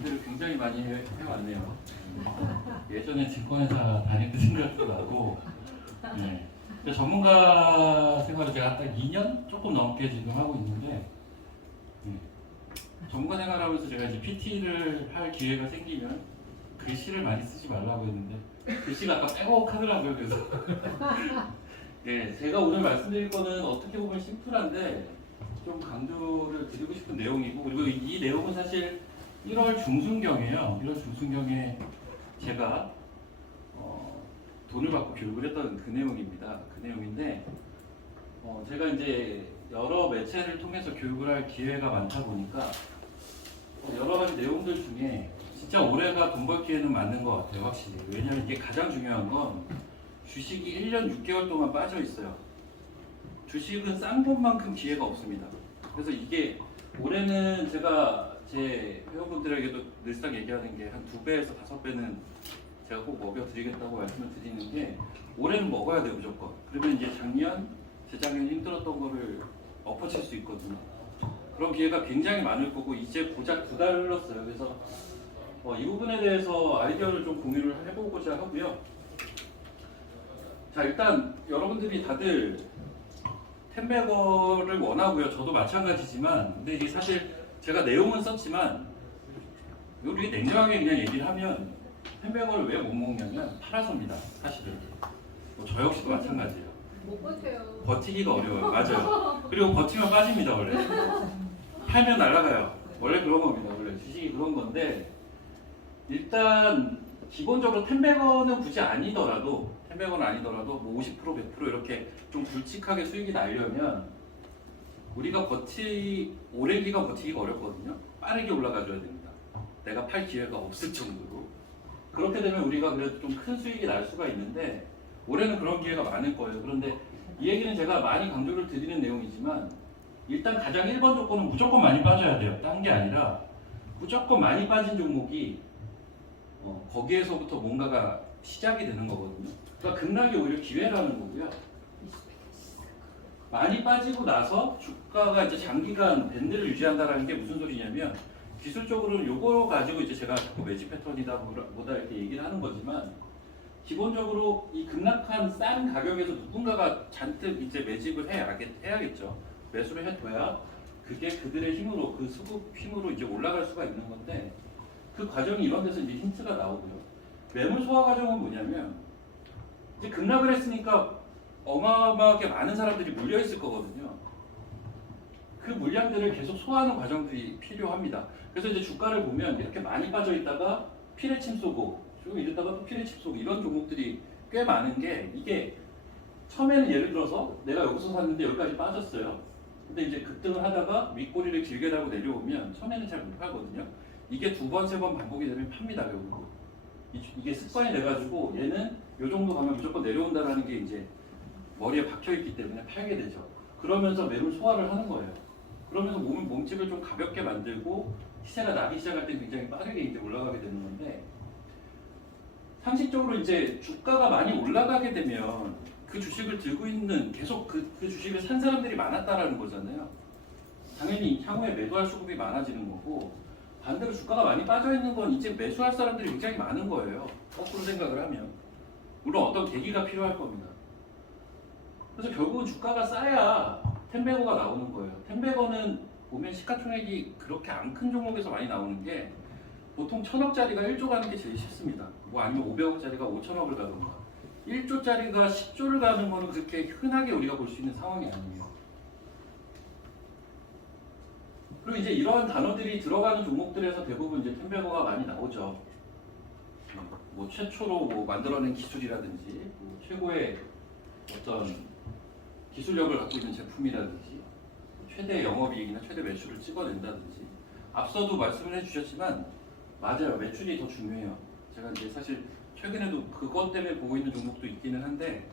기대를 굉장히 많이 해왔네요. 예전에 증권회사 다닐 때 생각도 나고, 네. 전문가 생활을 제가 딱 2년 조금 넘게 지금 하고 있는데, 네. 전문가 생활하면서 제가 이제 PT를 할 기회가 생기면 글씨를 많이 쓰지 말라고 했는데 글씨가 아까 빼곡하더라고요. 그래서 네, 제가 오늘 말씀드릴 거는 어떻게 보면 심플한데 좀 강조를 드리고 싶은 내용이고, 그리고 이 내용은 사실 1월 중순경이에요. 1월 중순경에 제가 돈을 받고 교육을 했던 그 내용입니다. 그 내용인데 제가 이제 여러 매체를 통해서 교육을 할 기회가 많다 보니까 여러 가지 내용들 중에 진짜 올해가 돈 벌기에는 맞는 것 같아요. 확실히. 왜냐하면 이게 가장 중요한 건 주식이 1년 6개월 동안 빠져 있어요. 주식은 싼 것만큼 기회가 없습니다. 그래서 이게 올해는 제가 제 회원분들에게도 늘상 얘기하는 게 한 2배에서 5배는 제가 꼭 먹여드리겠다고 말씀을 드리는 게, 올해는 먹어야 돼요 무조건. 그러면 이제 작년, 재작년 힘들었던 거를 엎어칠 수 있거든요. 그런 기회가 굉장히 많을 거고, 이제 고작 2달 흘렀어요. 그래서 이 부분에 대해서 아이디어를 좀 공유를 해보고자 하고요. 자, 일단 여러분들이 다들 템베거를 원하고요. 저도 마찬가지지만, 근데 이게 사실 제가 내용은 썼지만 우리 냉정하게 그냥 얘기를 하면 햄버거를 왜 못 먹냐면 팔아서입니다. 사실은. 저 역시도 마찬가지예요. 못 버텨요. 버티기가 어려워요. 맞아요. 그리고 버티면 빠집니다. 원래. 팔면 날아가요. 원래 그런 겁니다. 원래 주식이 그런 건데, 일단 기본적으로 템베거는 굳이 아니더라도, 템베거는 아니더라도 뭐 50% 100% 이렇게 좀 굵직하게 수익이 나려면 우리가 오랜 기간 버티기가 어렵거든요. 빠르게 올라가줘야 됩니다. 내가 팔 기회가 없을 정도로. 그렇게 되면 우리가 그래도 좀 큰 수익이 날 수가 있는데, 올해는 그런 기회가 많을 거예요. 그런데 이 얘기는 제가 많이 강조를 드리는 내용이지만, 일단 가장 1번 조건은 무조건 많이 빠져야 돼요. 딴 게 아니라 무조건 많이 빠진 종목이 거기에서부터 뭔가가 시작이 되는 거거든요. 그러니까 급락이 오히려 기회라는 거고요. 많이 빠지고 나서 주가가 이제 장기간 밴드를 유지한다는 게 무슨 소리냐면, 기술적으로는 요거 가지고 이제 제가 자꾸 매집 패턴이다 뭐다 이렇게 얘기를 하는 거지만, 기본적으로 이 급락한 싼 가격에서 누군가가 잔뜩 이제 매집을 해야겠죠. 매수를 해둬야 그게 그들의 힘으로, 그 수급 힘으로 이제 올라갈 수가 있는 건데, 그 과정이 이런 데서 이제 힌트가 나오고요. 매물 소화 과정은 뭐냐면, 이제 급락을 했으니까 어마어마하게 많은 사람들이 몰려 있을 거거든요. 그 물량들을 계속 소화하는 과정들이 필요합니다. 그래서 이제 주가를 보면 이렇게 많이 빠져 있다가 피레침 쏘고, 좀 이러다가 또 피레침 쏘고, 이런 종목들이 꽤 많은 게, 이게 처음에는 예를 들어서 내가 여기서 샀는데 여기까지 빠졌어요. 근데 이제 급등을 하다가 윗꼬리를 길게 달고 내려오면 처음에는 잘 못 팔거든요. 이게 2번, 3번 반복이 되면 팝니다, 결국. 이게 습관이 돼가지고 얘는 요 정도 가면 무조건 내려온다라는 게 이제 머리에 박혀있기 때문에 팔게 되죠. 그러면서 매물 소화를 하는 거예요. 그러면서 몸집을 좀 가볍게 만들고 시세가 나기 시작할 때 굉장히 빠르게 이제 올라가게 되는 건데, 상식적으로 이제 주가가 많이 올라가게 되면 그 주식을 들고 있는, 계속 그 주식을 산 사람들이 많았다라는 거잖아요. 당연히 향후에 매도할 수급이 많아지는 거고, 반대로 주가가 많이 빠져 있는 건 이제 매수할 사람들이 굉장히 많은 거예요. 거꾸로 생각을 하면. 물론 어떤 계기가 필요할 겁니다. 그래서 결국은 주가가 싸야 템베거가 나오는 거예요. 템베거는 보면 시가총액이 그렇게 안 큰 종목에서 많이 나오는 게, 보통 1000억짜리가 1조 가는 게 제일 쉽습니다. 뭐 아니면 500억짜리가 5천억을 가던가. 1조짜리가 10조를 가는 거는 그렇게 흔하게 우리가 볼 수 있는 상황이 아니에요. 그리고 이제 이러한 단어들이 들어가는 종목들에서 대부분 이제 템베거가 많이 나오죠. 뭐 최초로 뭐 만들어낸 기술이라든지, 뭐 최고의 어떤 기술력을 갖고 있는 제품이라든지, 최대 영업이익이나 최대 매출을 찍어낸다든지. 앞서도 말씀을 해주셨지만 맞아요, 매출이 더 중요해요. 제가 이제 사실 최근에도 그것 때문에 보고 있는 종목도 있기는 한데,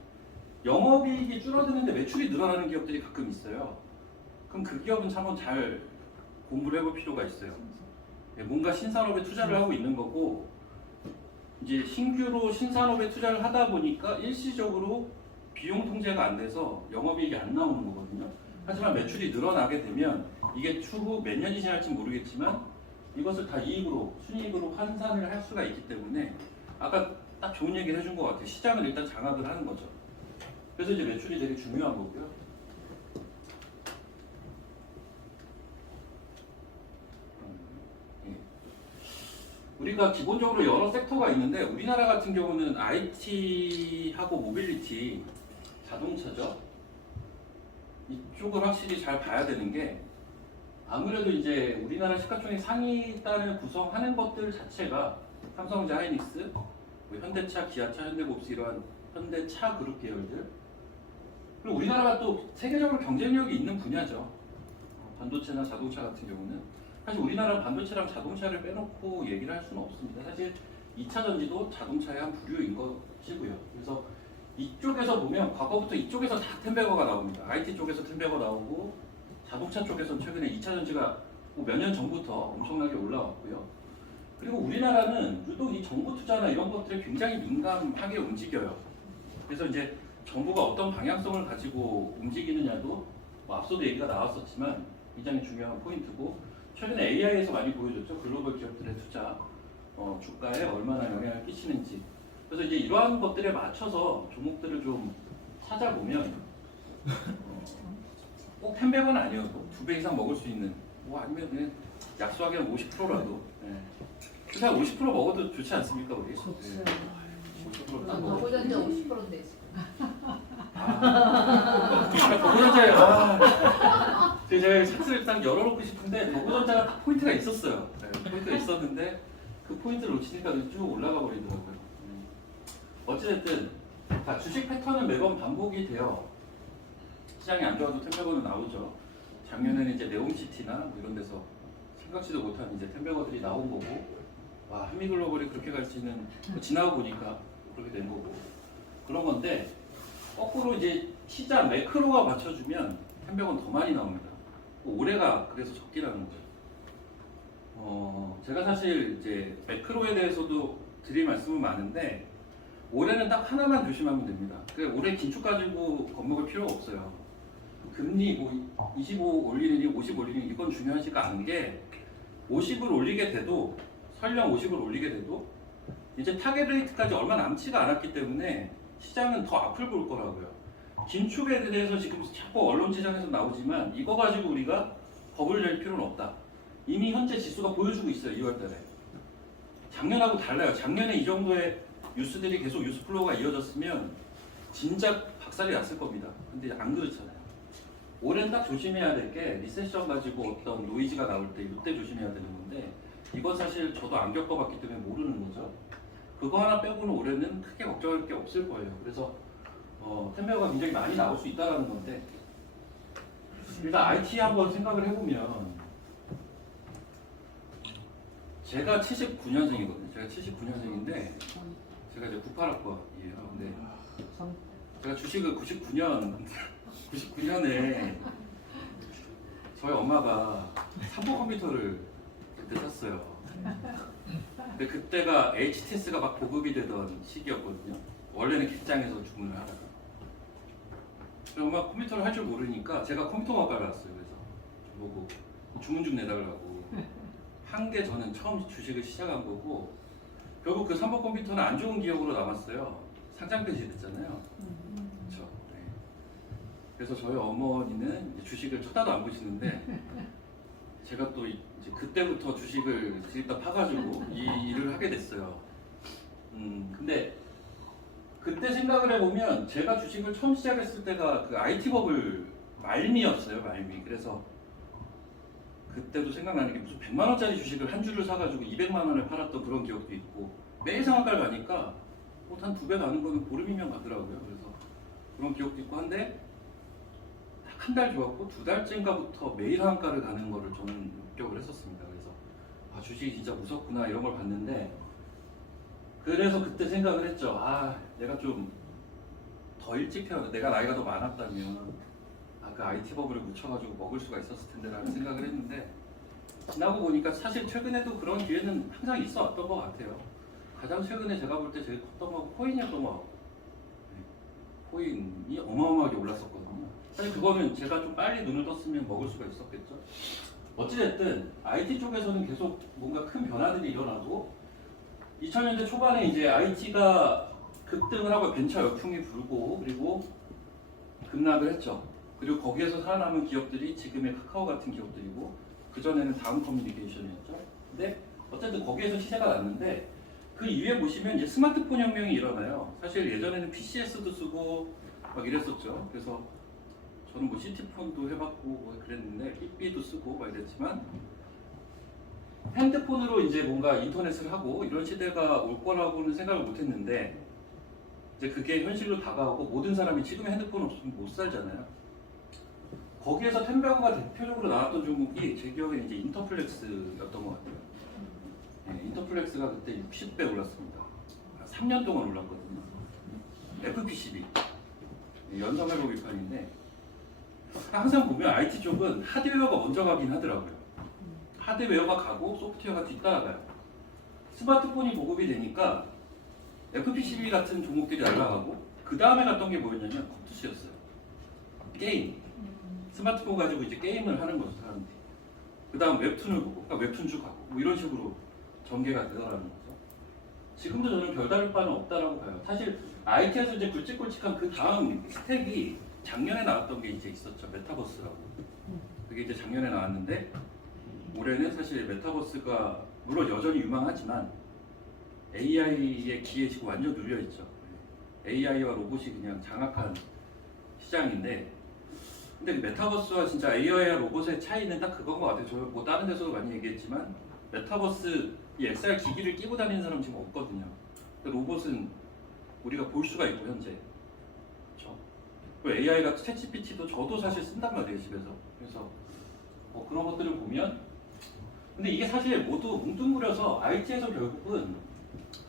영업이익이 줄어드는데 매출이 늘어나는 기업들이 가끔 있어요. 그럼 그 기업은 한번 잘 공부를 해볼 필요가 있어요. 뭔가 신산업에 투자를 하고 있는 거고, 이제 신규로 신산업에 투자를 하다 보니까 일시적으로 비용 통제가 안 돼서 영업이익이 안 나오는 거거든요. 하지만 매출이 늘어나게 되면 이게 추후 몇 년이 지날지 모르겠지만 이것을 다 이익으로, 순이익으로 환산을 할 수가 있기 때문에 아까 딱 좋은 얘기를 해준 것 같아요. 시장을 일단 장악을 하는 거죠. 그래서 이제 매출이 되게 중요한 거고요. 우리가 기본적으로 여러 섹터가 있는데 우리나라 같은 경우는 IT하고 모빌리티, 자동차죠. 이쪽을 확실히 잘 봐야 되는 게 아무래도 이제 우리나라 시가총액 상위단을 구성하는 것들 자체가 삼성전자, 하이닉스, 뭐 현대차, 기아차, 현대몹스 이러한 현대차 그룹 계열들. 그리고 우리나라가 또 세계적으로 경쟁력이 있는 분야죠. 반도체나 자동차 같은 경우는 사실 우리나라 반도체랑 자동차를 빼놓고 얘기를 할 수는 없습니다. 사실 2차 전지도 자동차의 한 부류인 것이고요. 그래서 이쪽에서 보면 과거부터 이쪽에서 다 텐베거가 나옵니다. IT 쪽에서 텐베거 나오고 자동차 쪽에서는 최근에 2차 전지가 몇 년 전부터 엄청나게 올라왔고요. 그리고 우리나라는 유독 이 정부 투자나 이런 것들에 굉장히 민감하게 움직여요. 그래서 이제 정부가 어떤 방향성을 가지고 움직이느냐도 뭐 앞서도 얘기가 나왔었지만 굉장히 중요한 포인트고 최근에 AI에서 많이 보여줬죠. 글로벌 기업들의 투자, 주가에 얼마나 영향을 끼치는지. 그래서 이제 이러한 것들에 맞춰서 종목들을 좀 찾아보면 꼭 1000배는 아니어도 2배 이상 먹을 수 있는 뭐 아니면 그냥 약소하게 한 50%라도 그냥 50% 먹어도 좋지 않습니까 우리? 좋죠. 50%딱 먹어도 더보전자 50%인데 지금. 더보전자에 제가 차트를 딱 열어놓고 싶은데 더보전자가 딱 포인트가 있었어요. 포인트가 있었는데 그 포인트를 놓치니까 쭉 올라가 버리더라고요. 어찌됐든 주식 패턴은 매번 반복이 돼요. 시장이 안 좋아도 텐베거는 나오죠. 작년에는 이제 네옴시티나 뭐 이런 데서 생각지도 못한 이제 텐베거들이 나온 거고, 와 한미글로벌이 그렇게 갈지는 지나고 보니까 그렇게 된 거고 그런 건데 거꾸로 이제 시장 매크로가 받쳐주면 텐베거는 더 많이 나옵니다. 올해가 그래서 적기라는 거죠. 제가 사실 이제 매크로에 대해서도 드릴 말씀은 많은데 올해는 딱 하나만 조심하면 됩니다. 올해 긴축 가지고 겁먹을 필요가 없어요. 금리 뭐 25 올리느니 50 올리느니 이건 중요하지가 않은 게 50을 올리게 돼도 설령 50을 올리게 돼도 이제 타겟 레이트까지 얼마 남지가 않았기 때문에 시장은 더 앞을 볼 거라고요. 긴축에 대해서 지금 자꾸 언론지상에서 나오지만 이거 가지고 우리가 겁을 낼 필요는 없다. 이미 현재 지수가 보여주고 있어요. 2월달에. 작년하고 달라요. 작년에 이 정도의 뉴스들이 계속 뉴스 플로우가 이어졌으면 진작 박살이 났을 겁니다. 근데 안 그렇잖아요. 올해는 딱 조심해야 될 게 리세션 가지고 어떤 노이즈가 나올 때 이때 조심해야 되는 건데 이건 사실 저도 안 겪어봤기 때문에 모르는 거죠. 그거 하나 빼고는 올해는 크게 걱정할 게 없을 거예요. 그래서 텐베거가 굉장히 많이 나올 수 있다는 건데 일단 IT 한번 생각을 해보면 제가 79년생이거든요. 제가 79년생인데 제가 이제 98학번이에요. 근데 제가 주식을 99년에 저희 엄마가 삼보 컴퓨터를 그때 샀어요. 근데 그때가 HTS가 막 보급이 되던 시기였거든요. 원래는 객장에서 주문을 하다가. 엄마 컴퓨터를 할 줄 모르니까 제가 컴퓨터학과를 갔어요. 그래서 보고 주문 좀 내달라고. 한 게 저는 처음 주식을 시작한 거고 결국 그 삼보 컴퓨터는 안 좋은 기억으로 남았어요. 상장 폐지됐잖아요. 그렇죠. 네. 그래서 저희 어머니는 이제 주식을 쳐다도 안 보시는데 제가 또 이제 그때부터 주식을 일단 파가지고 이 일을 하게 됐어요. 근데 그때 생각을 해보면 제가 주식을 처음 시작했을 때가 그 IT 버블 말미였어요. 말미. 그래서 그때도 생각나는 게 무슨 100만 원짜리 주식을 한 주를 사가지고 200만 원에 팔았던 그런 기억도 있고 매일 상한가를 가니까 한 2배 가는 거는 보름이면 가더라고요. 그래서 그런 기억도 있고 한데 딱 한 달 좋았고 2달째인가부터 매일 상한가를 가는 거를 저는 목격을 했었습니다. 그래서 주식이 진짜 무섭구나 이런 걸 봤는데 그래서 그때 생각을 했죠. 내가 좀 더 일찍 태어나 내가 나이가 더 많았다면 그 IT 버블을 묻혀가지고 먹을 수가 있었을 텐데라는 생각을 했는데 지나고 보니까 사실 최근에도 그런 기회는 항상 있어 왔던 것 같아요. 가장 최근에 제가 볼 때 제일 컸던 건 코인이었던 것 같고 코인이 어마어마하게 올랐었거든요. 사실 그거는 제가 좀 빨리 눈을 떴으면 먹을 수가 있었겠죠. 어찌됐든 IT 쪽에서는 계속 뭔가 큰 변화들이 일어나고 2000년대 초반에 이제 IT가 급등을 하고 벤처 열풍이 불고 그리고 급락을 했죠. 그리고 거기에서 살아남은 기업들이 지금의 카카오 같은 기업들이고 그전에는 다음 커뮤니케이션이었죠. 근데 어쨌든 거기에서 시세가 났는데 그 이후에 보시면 이제 스마트폰 혁명이 일어나요. 사실 예전에는 PCS도 쓰고 막 이랬었죠. 그래서 저는 뭐 시티폰도 해봤고 뭐 그랬는데 삐삐도 쓰고 막 이랬지만 핸드폰으로 이제 뭔가 인터넷을 하고 이런 시대가 올 거라고는 생각을 못했는데 이제 그게 현실로 다가오고 모든 사람이 지금의 핸드폰 없으면 못 살잖아요. 거기에서 템베거가 대표적으로 나왔던 종목이 제 기억에 이제 인터플렉스였던 것 같아요. 네, 인터플렉스가 그때 60배 올랐습니다. 한 3년 동안 올랐거든요. FPCB 연성회복 비판인데 항상 보면 IT 쪽은 하드웨어가 먼저 가긴 하더라고요. 하드웨어가 가고 소프트웨어가 뒤따라가요. 스마트폰이 보급이 되니까 FPCB 같은 종목들이 날아가고 그 다음에 갔던 게 뭐였냐면 컴퓨터였어요. 게임. 스마트폰 가지고 이제 게임을 하는 거죠 사람들이. 그 다음 웹툰을 보고 그러니까 웹툰주 가고 뭐 이런 식으로 전개가 되더라는 거죠. 지금도 저는 별다를 바는 없다라고 봐요. 사실 IT에서 이제 굵직굵직한 그 다음 스텝이 작년에 나왔던 게 이제 있었죠. 메타버스라고. 그게 이제 작년에 나왔는데 올해는 사실 메타버스가 물론 여전히 유망하지만 AI의 기에 지금 완전 눌려 있죠. AI와 로봇이 그냥 장악한 시장인데 근데 그 메타버스와 진짜 AI와 로봇의 차이는 딱 그건 것 같아요. 저 뭐 다른 데서도 많이 얘기했지만 메타버스 이 XR 기기를 끼고 다니는 사람 지금 없거든요. 근데 로봇은 우리가 볼 수가 있고 현재 그렇죠. AI 같은 챗GPT도 저도 사실 쓴단 말이에요 집에서. 그래서 그런 것들을 보면 근데 이게 사실 모두 뭉뚱그려서 IT에서 결국은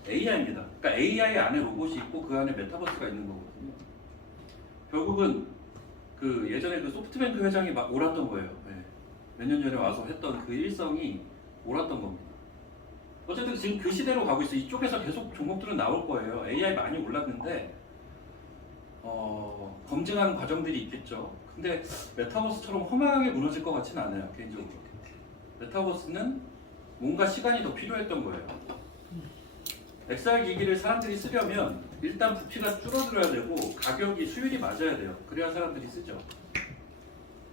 AI입니다. 그러니까 AI 안에 로봇이 있고 그 안에 메타버스가 있는 거거든요. 결국은 그 예전에 그 소프트뱅크 회장이 막 옳았던 거예요. 네. 몇 년 전에 와서 했던 그 일성이 옳았던 겁니다. 어쨌든 지금 그 시대로 가고 있어요. 이쪽에서 계속 종목들은 나올 거예요. AI 많이 올랐는데 검증하는 과정들이 있겠죠. 근데 메타버스처럼 험하게 무너질 것 같지는 않아요. 개인적으로. 메타버스는 뭔가 시간이 더 필요했던 거예요. XR 기기를 사람들이 쓰려면 일단 부피가 줄어들어야 되고 가격이 수율이 맞아야 돼요. 그래야 사람들이 쓰죠.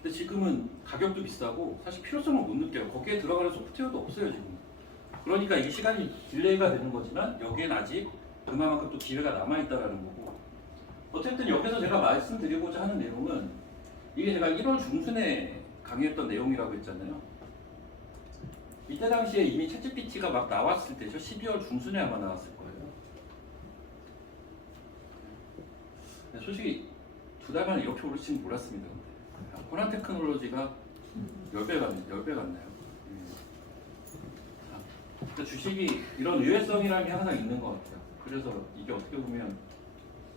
근데 지금은 가격도 비싸고 사실 필요성을 못 느껴요. 거기에 들어가는 소프트웨어도 없어요 지금. 그러니까 이게 시간이 딜레이가 되는 거지만 여기엔 아직 그만큼 또 기회가 남아있다는 거고 어쨌든 여기서 제가 말씀드리고자 하는 내용은 이게 제가 1월 중순에 강의했던 내용이라고 했잖아요. 이때 당시에 이미 챗GPT가 막 나왔을 때죠. 12월 중순에 아마 나왔을 거예요. 솔직히 2달 만에 이렇게 오를지는 몰랐습니다. 호란 테크놀로지가 10배 같나요? 그러니까 주식이 이런 의외성이라는 게 항상 있는 것 같아요. 그래서 이게 어떻게 보면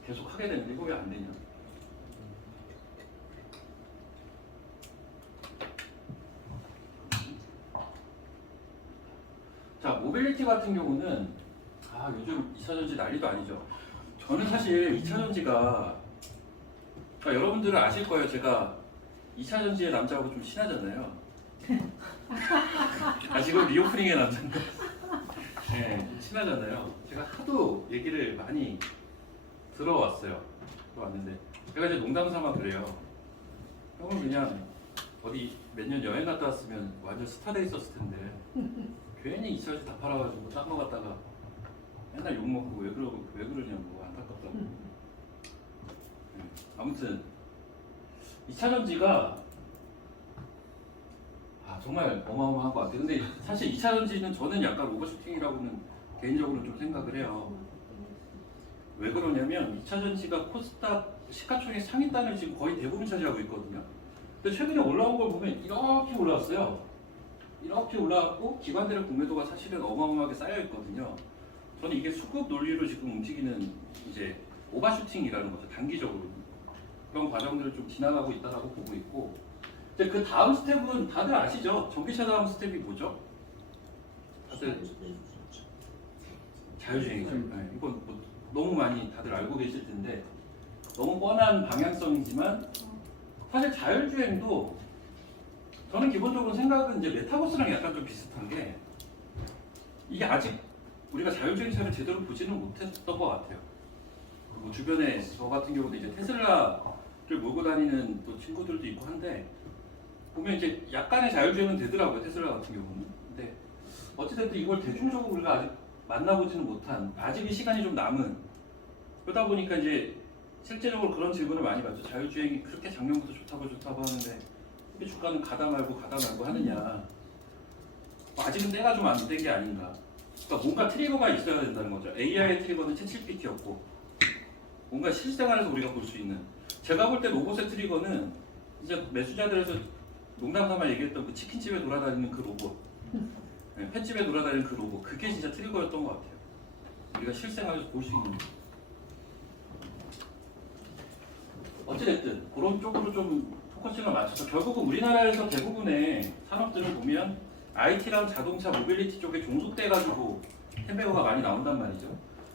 계속 하게 되는데 이거 왜 안 되냐? 자, 모빌리티 같은 경우는 요즘 2차전지 난리도 아니죠. 저는 사실 2차전지가 여러분들은 아실 거예요. 제가 2차전지의 남자하고 좀 친하잖아요. 지금 리오프닝의 남자인가? 네, 친하잖아요. 제가 하도 얘기를 많이 들어왔어요. 들어왔는데 제가 이제 농담 삼아 그래요. 형은 그냥 어디 몇 년 여행 갔다 왔으면 완전 스타 돼 있었을 텐데 괜히 2차전지 다 팔아가지고 딴 거 갖다가 맨날 욕먹고 왜 그러냐고 안타깝다고. 네, 아무튼 2차전지가 정말 어마어마한 것 같아요. 근데 사실 2차전지는 저는 약간 오버슈팅이라고는 개인적으로 좀 생각을 해요. 왜 그러냐면 2차전지가 코스닥 시가총액 상위단을 지금 거의 대부분 차지하고 있거든요. 근데 최근에 올라온 걸 보면 이렇게 올라왔어요. 이렇게 올라왔고 기관들의 공매도가 사실은 어마어마하게 쌓여 있거든요. 저는 이게 수급 논리로 지금 움직이는 이제 오버슈팅이라는 거죠. 단기적으로 그런 과정들을 좀 지나가고 있다라고 보고 있고. 근데 그 다음 스텝은 다들 아시죠? 전기차 다음 스텝이 뭐죠? 다들 자율주행이죠. 네, 이건 뭐 너무 많이 다들 알고 계실 텐데 너무 뻔한 방향성이지만 사실 자율주행도 저는 기본적으로 생각은 이제 메타버스랑 약간 좀 비슷한 게 이게 아직 우리가 자율주행차를 제대로 보지는 못했던 것 같아요. 그리고 주변에 저 같은 경우도 이제 테슬라를 몰고 다니는 또 친구들도 있고 한데 보면 이제 약간의 자율주행은 되더라고요. 테슬라 같은 경우는. 근데 어찌됐든 이걸 대중적으로 우리가 아직 만나보지는 못한 아직은 시간이 좀 남은 그러다 보니까 이제 실제적으로 그런 질문을 많이 받죠. 자율주행이 그렇게 작년부터 좋다고 하는데 왜 주가는 가다 말고 하느냐. 아직은 때가 좀 안 된 게 아닌가. 그러니까 뭔가 트리거가 있어야 된다는 거죠. AI의 트리거는 챗GPT였고 뭔가 실생활에서 우리가 볼 수 있는 제가 볼 때 로봇의 트리거는 이제 매수자들에서 농담삼아 얘기했던 그 치킨집에 돌아다니는 그 로봇 네, 횟집에 돌아다니는 그 로봇 그게 진짜 트리거였던 것 같아요. 우리가 실생활에서 볼 수 있는 어찌됐든 그런 쪽으로 좀 포커싱을 맞춰서 결국은 우리나라에서 대부분의 산업들을 보면 IT랑 자동차, 모빌리티 쪽에 종속돼가지고 햄버거가 많이 나온단 말이죠.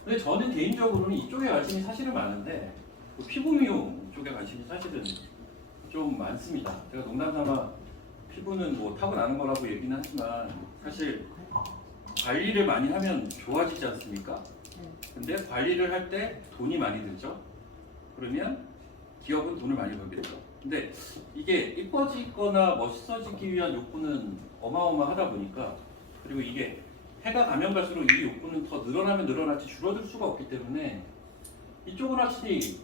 근데 저는 개인적으로는 이쪽에 관심이 사실은 많은데 그 피부 미용 쪽에 관심이 사실은 좀 많습니다. 제가 농담삼아 피부는 뭐 타고나는 거라고 얘기는 하지만 사실 관리를 많이 하면 좋아지지 않습니까? 근데 관리를 할 때 돈이 많이 들죠. 그러면 기업은 돈을 많이 벌겠죠. 근데 이게 이뻐지거나 멋있어지기 위한 욕구는 어마어마하다 보니까 그리고 이게 해가 가면 갈수록 이 욕구는 더 늘어나면 늘어났지 줄어들 수가 없기 때문에 이쪽은 확실히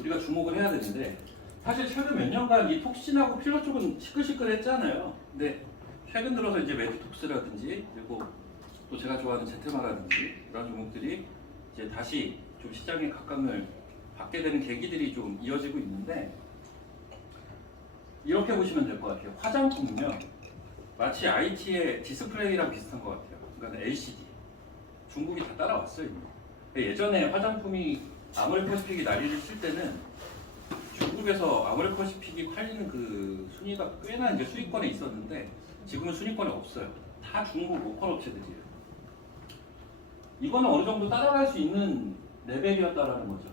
우리가 주목을 해야 되는데 사실 최근 몇 년간 이 톡신하고 필러 쪽은 시끌시끌했잖아요. 근데 최근 들어서 이제 메디톡스라든지 그리고 또 제가 좋아하는 제테마라든지 이런 종목들이 이제 다시 좀 시장의 각광을 받게 되는 계기들이 좀 이어지고 있는데 이렇게 보시면 될 것 같아요. 화장품은요 마치 IT의 디스플레이랑 비슷한 것 같아요. 그러니까 LCD 중국이 다 따라왔어요. 예전에 화장품이 아모레퍼시픽이 난리를 칠 때는 중국에서 아모레퍼시픽이 팔리는 그 순위가 꽤나 이제 수익권에 있었는데 지금은 순위권에 없어요. 다 중국 로컬 업체들이에요. 이거는 어느 정도 따라갈 수 있는 레벨이었다라는 거죠.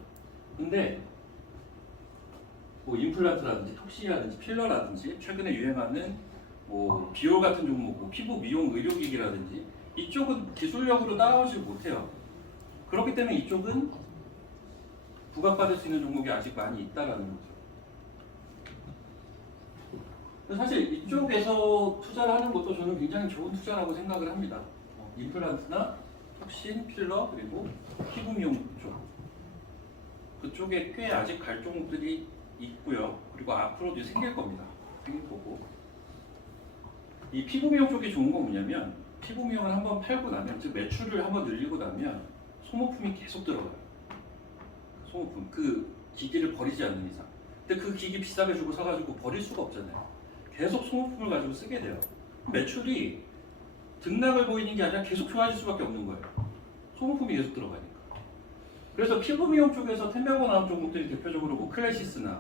근데 뭐 임플란트라든지 톡신이라든지 필러라든지 최근에 유행하는 뭐 비올 같은 종목, 뭐 피부 미용 의료기기라든지 이쪽은 기술력으로 따라오지 못해요. 그렇기 때문에 이쪽은 부각받을 수 있는 종목이 아직 많이 있다라는 거죠. 사실 이쪽에서 투자를 하는 것도 저는 굉장히 좋은 투자라고 생각을 합니다. 임플란트나 톡신, 필러 그리고 피부 미용 쪽 그쪽에 꽤 아직 갈 종목들이 있고요. 그리고 앞으로도 생길 겁니다. 생길 거고. 이 피부 미용 쪽이 좋은 건 뭐냐면 피부 미용을 한번 팔고 나면 즉 매출을 한번 늘리고 나면 소모품이 계속 들어가요. 소모품 그 기기를 버리지 않는 이상. 근데 그 기기 비싸게 주고 사가지고 버릴 수가 없잖아요. 계속 소모품을 가지고 쓰게 돼요. 매출이 등락을 보이는 게 아니라 계속 좋아질 수밖에 없는 거예요. 소모품이 계속 들어가니까. 그래서 피부 미용 쪽에서 텐베고 나온 종목들이 대표적으로 뭐 클래시스나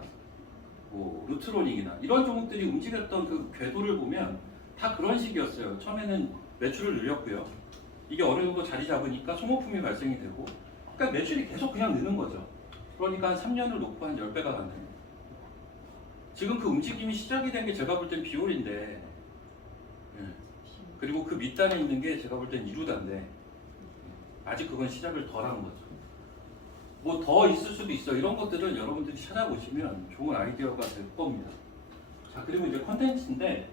뭐 루트로닉이나 이런 종목들이 움직였던 그 궤도를 보면 다 그런 식이었어요. 처음에는 매출을 늘렸고요. 이게 어느 정도 자리 잡으니까 소모품이 발생이 되고 그러니까 매출이 계속 그냥 느는 거죠. 그러니까 한 3년을 놓고 한 10배가 가는 지금 그 움직임이 시작이 된 게 제가 볼 땐 비올인데 그리고 그 밑단에 있는 게 제가 볼 땐 이루다인데 아직 그건 시작을 덜 한 거죠. 뭐 더 있을 수도 있어. 이런 것들은 여러분들이 찾아보시면 좋은 아이디어가 될 겁니다. 자, 그리고 이제 컨텐츠인데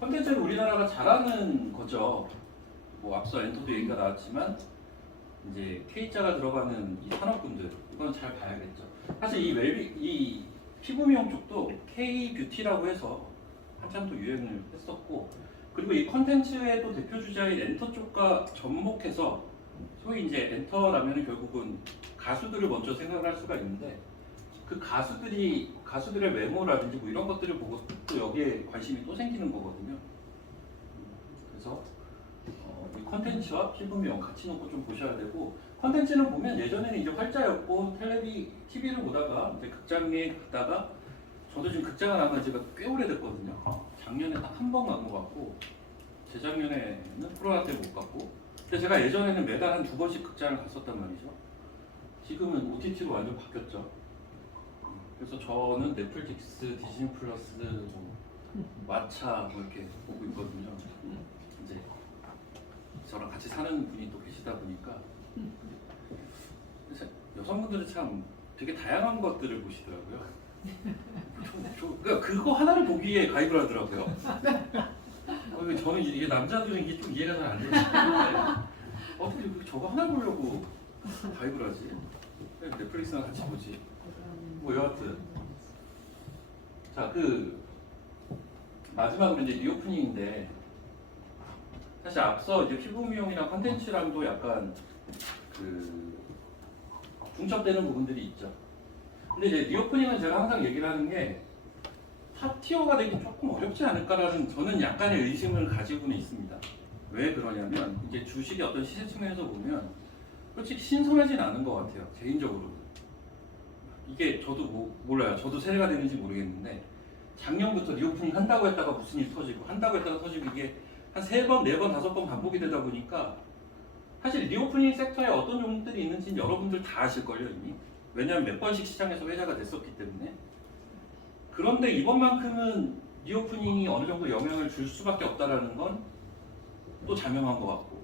컨텐츠는 우리나라가 잘하는 거죠. 뭐 앞서 엔터도 얘기가 나왔지만 이제 K자가 들어가는 이 산업군들 이건 잘 봐야겠죠. 사실 이 피부 미용 쪽도 K 뷰티라고 해서 한참 또 유행을 했었고 그리고 이 컨텐츠의 또 대표 주자인 엔터 쪽과 접목해서 소위 이제 엔터라면 결국은 가수들을 먼저 생각을 할 수가 있는데 그 가수들의 외모라든지 뭐 이런 것들을 보고 또 여기에 관심이 또 생기는 거거든요. 그래서 이 컨텐츠와 피부 미용 같이 놓고 좀 보셔야 되고 컨텐츠는 보면 예전에는 이제 활자였고 TV를 보다가 이제 극장에 갔다가 저도 지금 극장을 나간 지가 꽤 오래됐거든요. 작년에 딱 한 번 간 것 같고 재작년에는 코로나 때문에 못 갔고 근데 제가 예전에는 매달 한 2번씩 극장을 갔었단 말이죠. 지금은 OTT로 완전 바뀌었죠. 그래서 저는 넷플릭스, 디즈니 플러스, 뭐 왓챠 뭐 이렇게 보고 있거든요. 이제 저랑 같이 사는 분이 또 계시다 보니까 여성분들은 참 되게 다양한 것들을 보시더라고요. 그러니까 그거 하나를 보기에 가입을 하더라고요. 저는 이게 남자들은 이게 좀 이해가 잘 안 되는데 어떻게 저거 하나 보려고 가입을 하지? 넷플릭스랑 같이 보지. 뭐 여하튼 자 마지막으로 이제 리오프닝인데 사실 앞서 이제 피부 미용이나 컨텐츠랑도 약간 중첩되는 부분들이 있죠. 근데 이제 리오프닝은 제가 항상 얘기를 하는 게 탑티어가 되기 조금 어렵지 않을까라는 저는 약간의 의심을 가지고는 있습니다. 왜 그러냐면 이제 주식의 어떤 시세 측면에서 보면 솔직히 신선하진 않은 것 같아요. 개인적으로는. 이게 저도 몰라요. 저도 세대가 되는지 모르겠는데 작년부터 리오프닝 한다고 했다가 무슨 일이 터지고 한다고 했다가 터지고 이게 한 3번, 4번, 5번 반복이 되다 보니까 사실 리오프닝 섹터에 어떤 종목들이 있는지는 여러분들 다 아실걸요 이미. 왜냐하면 몇 번씩 시장에서 회자가 됐었기 때문에. 그런데 이번만큼은 리오프닝이 어느 정도 영향을 줄 수밖에 없다라는 건 또 자명한 것 같고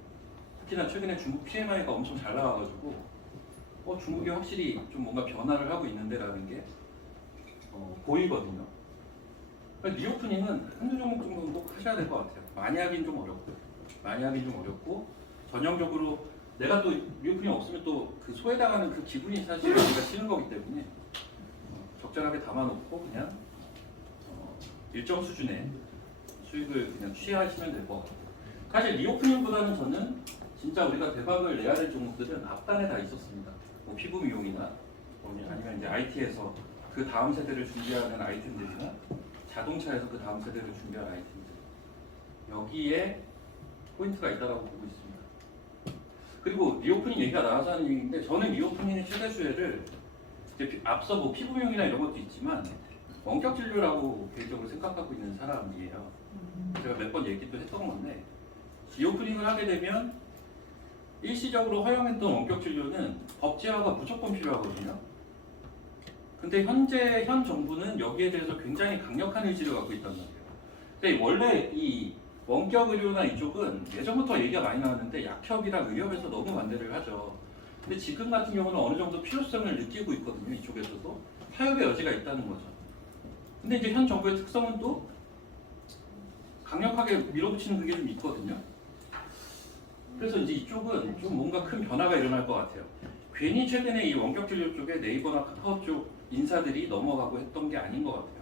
특히나 최근에 중국 PMI가 엄청 잘 나와가지고 중국이 확실히 좀 뭔가 변화를 하고 있는데라는 게 보이거든요. 그러니까 리오프닝은 한두 종목 정도는 꼭 하셔야 될 것 같아요. 많이 하긴 좀 어렵고 전형적으로 내가 또 리오프닝 없으면 또 그 소외당하는 그 기분이 사실 우리가 싫은 거기 때문에 적절하게 담아놓고 그냥 일정 수준의 수익을 그냥 취하시면 될 것 같아요. 사실 리오프닝보다는 저는 진짜 우리가 대박을 내야 될 종목들은 앞단에 다 있었습니다. 뭐 피부 미용이나 아니면 이제 IT에서 그 다음 세대를 준비하는 아이템들이나 자동차에서 그 다음 세대를 준비하는 아이템들 여기에 포인트가 있다고 보고 있습니다. 그리고 리오프닝 얘기가 나와서 하는 얘기인데 저는 리오프닝의 최대 수혜를 이제 앞서 뭐 피부 미용이나 이런 것도 있지만 원격 진료라고 개인적으로 생각하고 있는 사람이에요. 제가 몇 번 얘기도 했던 건데 리오프닝을 하게 되면 일시적으로 허용했던 원격 진료는 법제화가 무조건 필요하거든요. 근데 현 정부는 여기에 대해서 굉장히 강력한 의지를 갖고 있단 말이에요. 근데 원래 이 원격 의료나 이쪽은 예전부터 얘기가 많이 나왔는데 약협이랑 의협에서 너무 반대를 하죠. 근데 지금 같은 경우는 어느 정도 필요성을 느끼고 있거든요. 이쪽에서도 타협의 여지가 있다는 거죠. 근데 이제 현 정부의 특성은 또 강력하게 밀어붙이는 그게 좀 있거든요. 그래서 이제 이쪽은 좀 뭔가 큰 변화가 일어날 것 같아요. 괜히 최근에 이 원격 진료 쪽에 네이버나 카카오 쪽 인사들이 넘어가고 했던 게 아닌 것 같아요.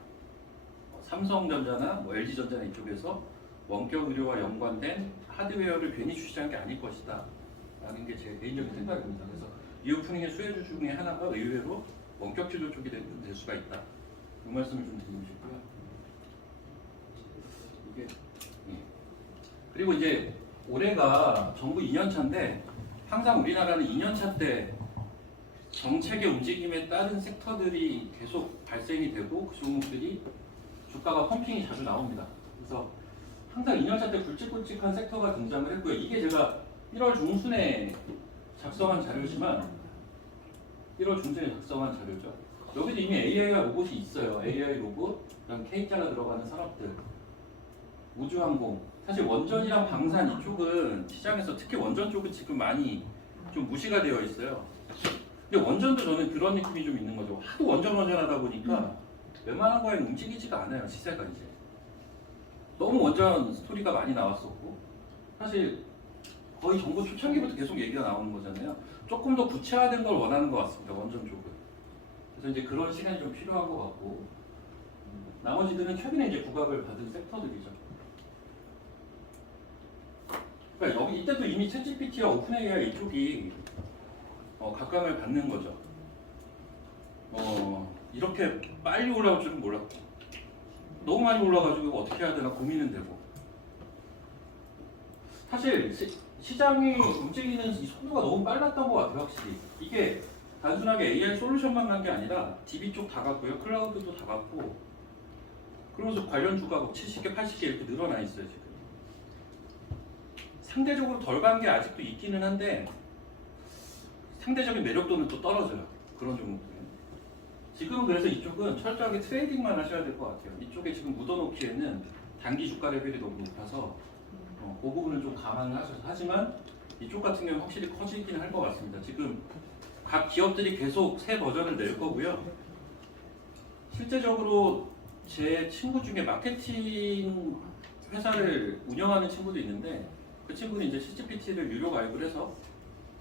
삼성전자나 뭐 LG전자나 이쪽에서 원격 의료와 연관된 하드웨어를 괜히 출시한 게 아닐 것이다 라는 게 제 개인적인 생각입니다. 그래서 리오프닝의 수혜주 중에 하나가 의외로 원격 진료 쪽이 될 수가 있다. 이 말씀을 좀 드리고 싶고요. 이게 그리고 이제 올해가 정부 2년차인데 항상 우리나라는 2년차 때 정책의 움직임에 따른 섹터들이 계속 발생이 되고 그 종목들이 주가가 펌핑이 자주 나옵니다. 그래서 항상 2년차 때 굵직굵직한 섹터가 등장을 했고요. 이게 제가 1월 중순에 작성한 자료지만 1월 중순에 작성한 자료죠. 여기도 이미 AI와 로봇이 있어요. AI 로봇, 그다음 K자가 들어가는 산업들, 우주항공. 사실 원전이랑 방산 이쪽은 시장에서 특히 원전 쪽은 지금 많이 좀 무시가 되어 있어요. 근데 원전도 저는 그런 느낌이 좀 있는 거죠. 하도 원전하다 보니까 웬만한 거에 움직이지가 않아요. 시세가 이제. 너무 원전 스토리가 많이 나왔었고 사실 거의 정부 초창기부터 계속 얘기가 나오는 거잖아요. 조금 더 구체화된 걸 원하는 것 같습니다. 원전 쪽은. 그래서 이제 그런 시간이 좀 필요한 것 같고 나머지들은 최근에 이제 부각을 받은 섹터들이죠. 그러니까 여기 이때도 이미 챗GPT와 오픈AI 이쪽이 각광을 받는 거죠. 이렇게 빨리 올라올 줄은 몰랐고 너무 많이 올라가지고 어떻게 해야 되나 고민은 되고 사실 시장이 움직이는 이 속도가 너무 빨랐던 것 같아요. 확실히 이게 단순하게 AI 솔루션만 간 게 아니라 DB 쪽 다 갔고요. 클라우드도 다 갔고 그러면서 관련 주가가 70개, 80개 이렇게 늘어나 있어요. 지금 상대적으로 덜 간 게 아직도 있기는 한데 상대적인 매력도는 또 떨어져요. 그런 종목들은. 지금은 그래서 이쪽은 철저하게 트레이딩만 하셔야 될 것 같아요. 이쪽에 지금 묻어놓기에는 단기 주가 레벨이 너무 높아서 그 부분은 좀 감안을 하셔서 하지만 이쪽 같은 경우는 확실히 커지긴 할 것 같습니다. 지금 각 기업들이 계속 새 버전을 낼 거고요. 실제적으로 제 친구 중에 마케팅 회사를 운영하는 친구도 있는데 그 친구는 이제 ChatGPT를 유료 가입을 해서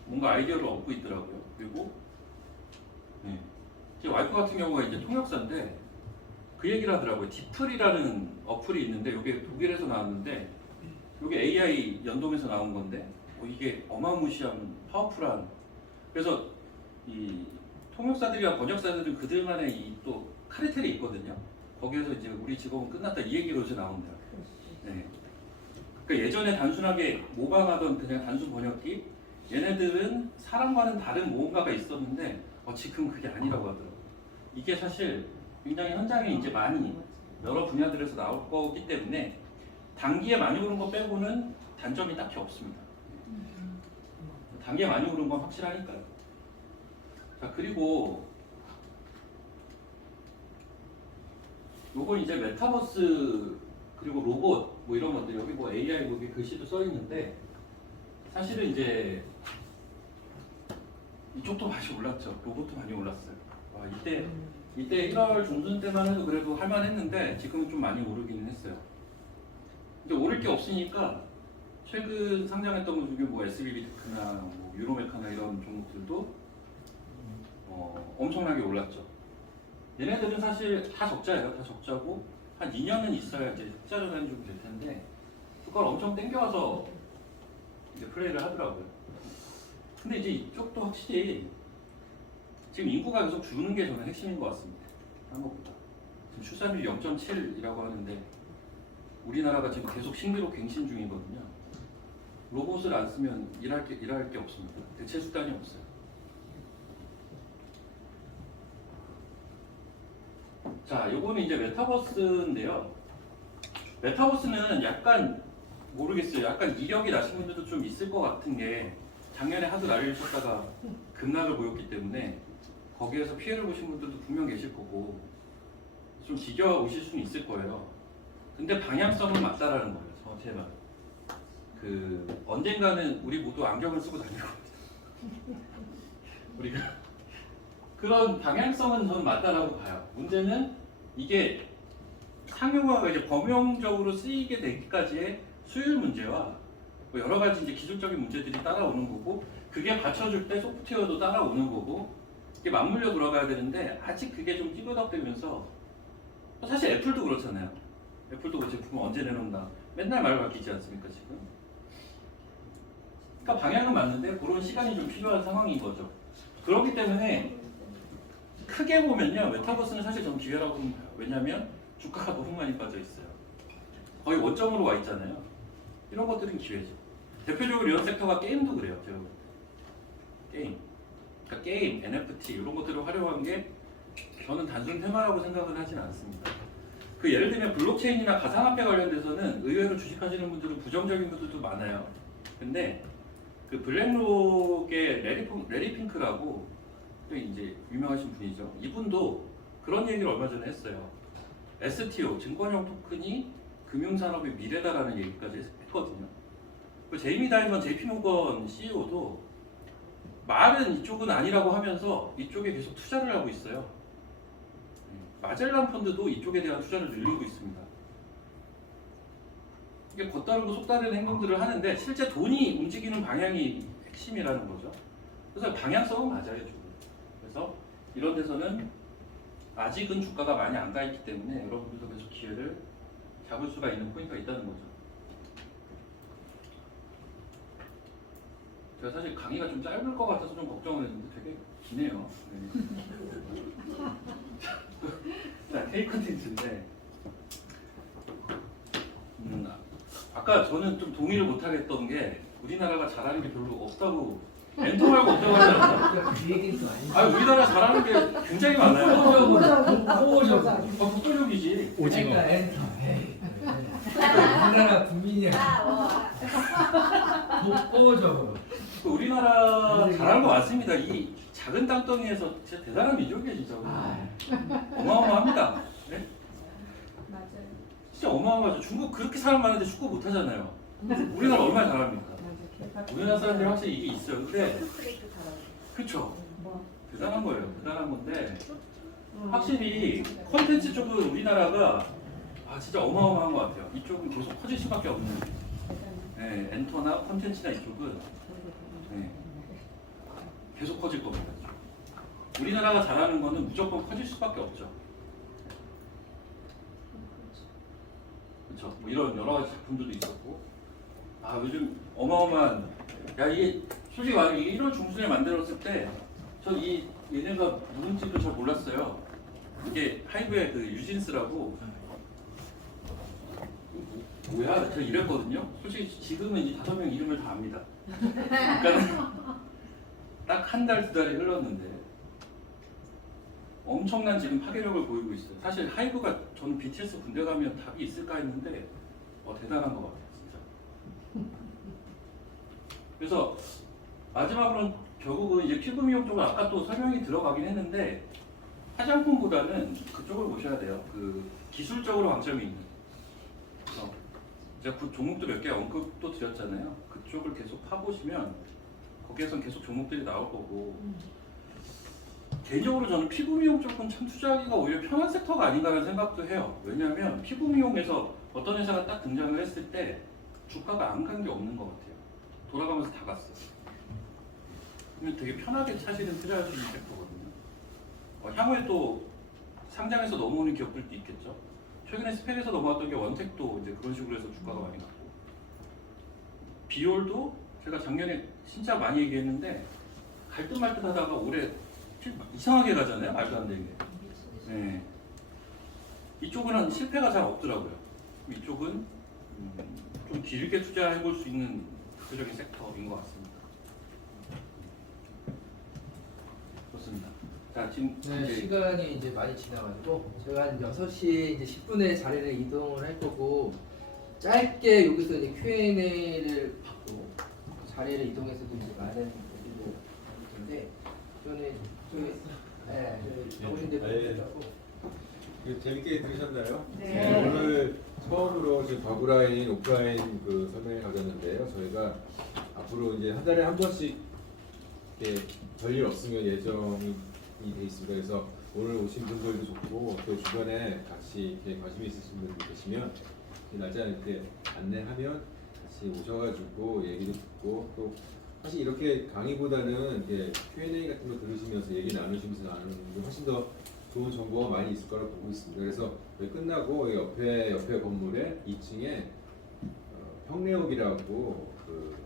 뭔가 아이디어를 얻고 있더라고요. 그리고 제 와이프 같은 경우가 이제 통역사인데 그 얘기를 하더라고요. 디플이라는 어플이 있는데 이게 독일에서 나왔는데 이게 AI 연동해서 나온 건데 이게 어마무시한 파워풀한 그래서 이 통역사들이랑 번역사들은 그들만의 이 또 카르텔이 있거든요. 거기에서 이제 우리 직업은 끝났다 이 얘기로 이제 나온대요. 네. 그러니까 예전에 단순하게 모방하던 그냥 단순 번역기 얘네들은 사람과는 다른 무언가가 있었는데 지금 그게 아니라고 하더라고요. 이게 사실 굉장히 현장에 이제 많이 여러 분야들에서 나올 거기 때문에 단기에 많이 오른 거 빼고는 단점이 딱히 없습니다. 단기에 많이 오른 건 확실하니까요. 자, 그리고 요건 이제 메타버스 그리고 로봇 뭐 이런 것들 여기 뭐 AI 뭐 글씨도 써 있는데 사실은 이제 이쪽도 많이 올랐죠. 로봇도 많이 올랐어요. 와, 이때 1월 중순 때만 해도 그래도 할만했는데 지금은 좀 많이 오르기는 했어요. 근데 오를 게 없으니까 최근 상장했던 것 중에 뭐 SBB테크나 뭐 유로메카나 이런 종목들도 엄청나게 올랐죠. 얘네들은 사실 다 적자예요. 다 적자고 한 2년은 있어야 이제 흑자 전환이 좀 될 텐데 그걸 엄청 땡겨와서 이제 플레이를 하더라고요. 근데 이제 이쪽도 확실히 지금 인구가 계속 줄는 게 저는 핵심인 것 같습니다. 한국보다 지금 출산율이 0.7이라고 하는데 우리나라가 지금 계속 신기록 갱신 중이거든요. 로봇을 안 쓰면 일할 게 없습니다. 대체 수단이 없어요. 자, 요거는 이제 메타버스인데요. 메타버스는 약간 모르겠어요. 약간 이력이 나신 분들도 좀 있을 것 같은 게 작년에 하도 난리를 쳤다가 급락을 보였기 때문에 거기에서 피해를 보신 분들도 분명 계실 거고 좀 지겨우실 수는 있을 거예요. 근데 방향성은 맞다라는 거예요. 제 말. 언젠가는 우리 모두 안경을 쓰고 다닐 겁니다. 우리가 그런 방향성은 저는 맞다라고 봐요. 문제는 이게 상용화가 이제 범용적으로 쓰이게 되기까지의 수율 문제와 뭐 여러 가지 이제 기술적인 문제들이 따라오는 거고 그게 받쳐줄 때 소프트웨어도 따라오는 거고 이게 맞물려 돌아가야 되는데 아직 그게 좀 찌그덕대면서 사실 애플도 그렇잖아요. 애플도 그 제품을 언제 내놓나 맨날 말 바뀌지 않습니까 지금? 그러니까 방향은 맞는데 그런 시간이 좀 필요한 상황인 거죠. 그렇기 때문에 크게 보면요 메타버스는 사실 좀 기회라고 봐요. 왜냐하면 주가가 너무 많이 빠져 있어요. 거의 원점으로 와 있잖아요. 이런 것들은 기회죠. 대표적으로 이런 섹터가 게임도 그래요. 게임. 그러니까 게임, NFT 이런 것들을 활용한 게 저는 단순 테마라고 생각은 하진 않습니다. 예를 들면 블록체인이나 가상화폐 관련돼서는 의외로 주식하시는 분들은 부정적인 분들도 많아요. 근데 블랙록의 레리 핑크라고 또 이제 유명하신 분이죠. 이분도 그런 얘기를 얼마 전에 했어요. STO, 증권형 토큰이 금융산업의 미래다라는 얘기까지 했거든요. 제이미 다이먼 JP모건 CEO도 말은 이쪽은 아니라고 하면서 이쪽에 계속 투자를 하고 있어요. 마젤란 펀드도 이쪽에 대한 투자를 늘리고 있습니다. 이게 겉다르고 속다른 행동들을 하는데 실제 돈이 움직이는 방향이 핵심이라는 거죠. 그래서 방향성은 맞아요, 지금. 그래서 이런 데서는 아직은 주가가 많이 안 가 있기 때문에 여러분들도 계속 기회를 잡을 수가 있는 포인트가 있다는 거죠. 제가 사실 강의가 좀 짧을 것 같아서 좀 걱정을 했는데 되게 기네요. 네. 자, K 컨텐츠인데 아까 저는 좀 동의를 못하겠던 게 우리나라가 잘하는 게 별로 없다고 엔터 말고 없다고 하지 않았어요? 그 얘기는 또 아니고. 아 우리나라 잘하는 게 굉장히 많아요. 독보적이지. 그러니까 엔터. 우리나라 국민이 독보적으로. 우리나라 잘하는 거 맞습니다. 이 작은 땅덩이에서 진짜 대단한 민족이에요, 진짜. 어마어마합니다. 네? 맞아요. 진짜 어마어마하죠. 중국 그렇게 사람 많은데 축구 못 하잖아요. 우리나라 얼마나 잘합니까? 우리나라 사람들이 확실히 이게 있어요. 근데 그렇죠. 대단한 거예요. 대단한 건데 확실히 콘텐츠 쪽은 우리나라가 진짜 어마어마한 것 같아요. 이쪽은 계속 커질 수밖에 없는. 네, 엔터나 콘텐츠나 이쪽은 네, 계속 커질 겁니다. 우리나라가 잘하는 거는 무조건 커질 수밖에 없죠. 그렇죠. 뭐 이런 여러 가지 제품들도 있었고, 요즘 어마어마한, 이게 솔직히 말해 이게 1월 중순에 만들었을 때, 얘네가 누군지도 잘 몰랐어요. 이게 하이브의 그 유진스라고. 뭐야? 제가 이랬거든요. 솔직히 지금은 이제 5명 이름을 다 압니다. 그러니까 딱 한 달, 2달이 흘렀는데 엄청난 지금 파괴력을 보이고 있어요. 사실 하이브가 저는 BTS 군대 가면 답이 있을까 했는데 대단한 것 같아요, 진짜. 그래서 마지막으로는 결국은 이제 피부 미용 쪽은 아까 또 설명이 들어가긴 했는데 화장품보다는 그쪽을 보셔야 돼요. 그 기술적으로 강점이 있는. 그래서 제가 그 종목도 몇 개 언급도 드렸잖아요. 그쪽을 계속 파보시면 거기에선 계속 종목들이 나올 거고. 개인적으로 저는 피부 미용 쪽은 참 투자하기가 오히려 편한 섹터가 아닌가라는 생각도 해요. 왜냐하면 피부 미용에서 어떤 회사가 딱 등장을 했을 때 주가가 안 간 게 없는 것 같아요. 돌아가면서 다 갔어요. 근데 되게 편하게 사실은 투자할 수 있는 섹터거든요. 향후에 또 상장해서 넘어오는 기업들도 있겠죠. 최근에 스펙에서 넘어왔던 게 원택도 이제 그런 식으로 해서 주가가 많이 갔고, 비올도 제가 작년에 진짜 많이 얘기했는데 갈 듯 말 듯 하다가 올해 이상하게 가잖아요. 말도 안 되게. 네. 이쪽은 실패가 잘 없더라고요. 이쪽은 좀 길게 투자해 볼 수 있는 대표적인 섹터인 것 같습니다. 좋습니다. 자, 지금 네, 시간이 이제 많이 지나가지고 제가 한 6시 이제 10분에 자리를 이동을 할 거고, 짧게 여기서 이제 Q&A를 받고 자리를 이동해서도 이제 많은 분들이 올 텐데, 저는 정우신 대표님하고 재밌게 들으셨나요? 네. 오늘 처음으로 지금 더블라인, 오프라인 그 설명을 가졌는데요. 저희가 앞으로 이제 한 달에 한 번씩 별일 없으면 예정이 돼 있습니다. 그래서 오늘 오신 분들도 좋고 또 주변에 같이 이렇게 관심 있으신 분들 계시면 날짜 이렇게 안내하면 같이 오셔가지고 얘기도 듣고, 또 사실 이렇게 강의보다는 이렇게 Q&A 같은 거 들으시면서 얘기 나누시면서 나누는 게 훨씬 더 좋은 정보가 많이 있을 거라고 보고 있습니다. 그래서 끝나고 옆에 건물에 2층에 평내옥이라고 그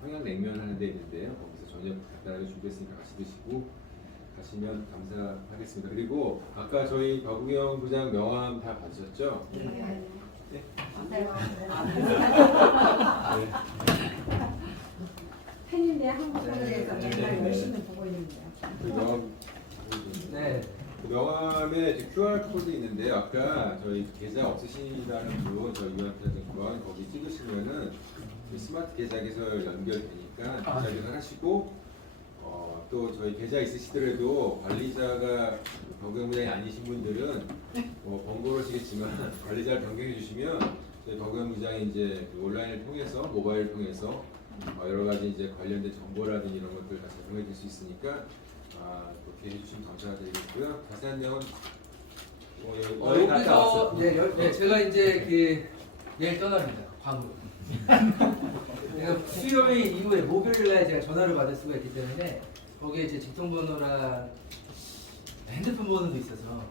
평양냉면 하는 데 있는데요. 거기서 저녁 간단하게 준비했으니까 같이 드시고 가시면 감사하겠습니다. 그리고 아까 저희 박우경 부장 명함 다 받으셨죠? 네. 네. 팬인데 한국에서 네. 맨날 열심히 보고 있는데요. 그 명함 네. 그 명함에 QR 코드 있는데 아까 저희 계좌 없으시다는 분 저희 유한투자증권 거기 찍으시면은 스마트 계좌 개설 연결되니까 계좌 개설하시고, 또 저희 계좌 있으시더라도 관리자가 박우경 부장이 아니신 분들은 번거로우시겠지만 관리자를 변경해 주시면 저희 박우경 부장이 이제 온라인을 통해서 모바일을 통해서 여러 가지 이제 관련된 정보라든지 이런 것들 다 제공해 줄 수 있으니까 그렇게 해주시면 감사드리겠고요. 자세한 내용은 여행 갔다 왔어. 네, 제가 이제 내일 떠납니다. 광으로. 내가 수요일 이후에 목요일날 제가 전화를 받을 수가 있기 때문에 거기에 이제 직통번호랑 핸드폰 번호도 있어서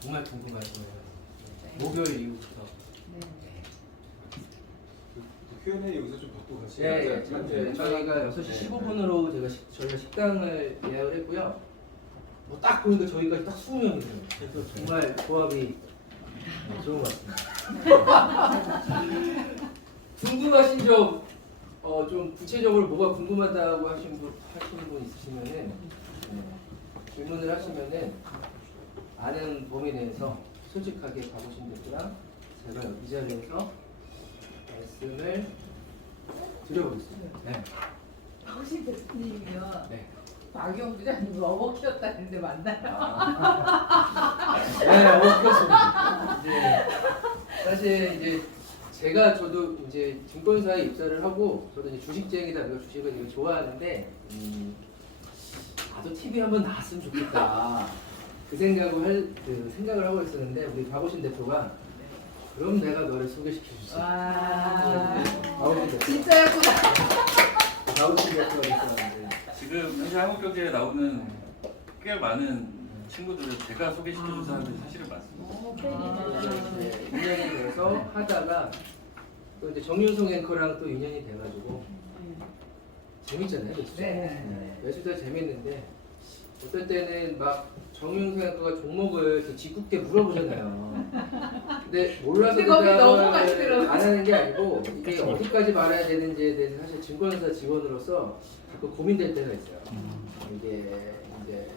정말 궁금할 거예요. 목요일 이후부터. Q&A 여기서 좀 받고 같이 네, 하자. 저희가 6시 15분으로 저희가 식당을 예약을 했고요. 딱 보니까 저희가 딱 20명이에요. 그래서 정말 조합이 좋은 것 같습니다. 궁금하신 점, 좀 구체적으로 뭐가 궁금하다고 하시는 분 있으시면은 질문을 하시면은 아는 범위 내에서 솔직하게 가보신 분들랑 제가 이 자리에서 말씀을 드려보겠습니다. 네. 박우신 대표님이요. 네. 박영 부장님 어버 키웠다는데 맞나요? 네, 그렇습니다. 이제 사실 이제 저도 이제 증권사에 입사를 하고 저도 이제 주식쟁이다 보니까 주식을 이거 좋아하는데 나도 TV 한번 나왔으면 좋겠다 그 생각을 하고 있었는데 우리 박오신 대표가 그럼 내가 너를 소개시켜주지. 와. 박오신 대표. 진짜였구나. 박오신 대표가 있었는데 지금 현재 한국경제에 나오는 꽤 많은 친구들을 제가 소개시켜준 사람들이 사실은 많습니다. 오, 그래서 팬이네. 이제 인연이 되어서 하다가 또 이제 정윤성 앵커랑 또 인연이 돼가지고 재밌잖아요, 매수자. 네. 매수자 재밌는데 어떨 때는 막 정윤성 앵커가 종목을 이렇게 짓궂게 물어보잖아요. 근데 몰라서 근데 거기 대답을 넘어가시더라고요. 안 하는 게 아니고 이게 어디까지 말해야 되는지에 대해서 사실 증권사 직원으로서 자꾸 고민될 때가 있어요. 이게 이제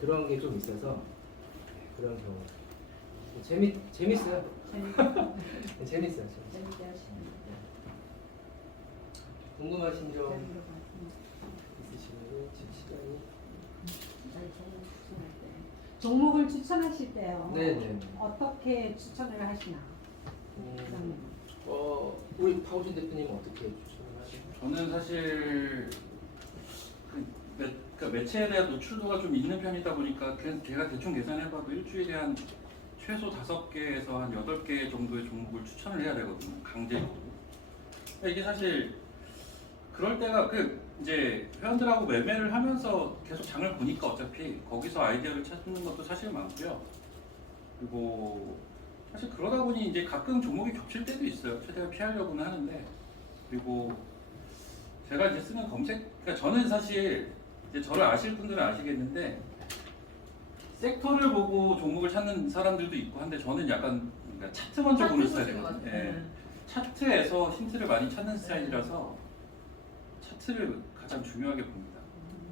그런 게 좀 있어서 그런 경우 재밌어요. 재밌어요. 재밌게 하시네. 궁금하신 점 잘 들어봤습니다. 있으시면 지금 시간이 종목을 추천하실 때요. 네네. 어떻게 추천을 하시나? 부장님. 우리 박우진 대표님은 어떻게 추천을 하세요? 저는 사실 그러니까 매체에 대한 노출도가 좀 있는 편이다 보니까 제가 대충 계산해봐도 일주일에 한 최소 5개에서 한 8개 정도의 종목을 추천을 해야 되거든요. 강제적으로. 그러니까 이게 사실 그럴 때가 이제 회원들하고 매매를 하면서 계속 장을 보니까 어차피 거기서 아이디어를 찾는 것도 사실 많고요. 그리고 사실 그러다 보니 이제 가끔 종목이 겹칠 때도 있어요. 최대한 피하려고는 하는데 그리고 제가 이제 쓰는 그러니까 저는 사실 이제 저를 아실 분들은 아시겠는데 섹터를 보고 종목을 찾는 사람들도 있고 한데 저는 약간 그러니까 차트 먼저 보는 스타일이거든요. 예. 차트에서 힌트를 많이 찾는 스타일이라서 차트를 가장 중요하게 봅니다.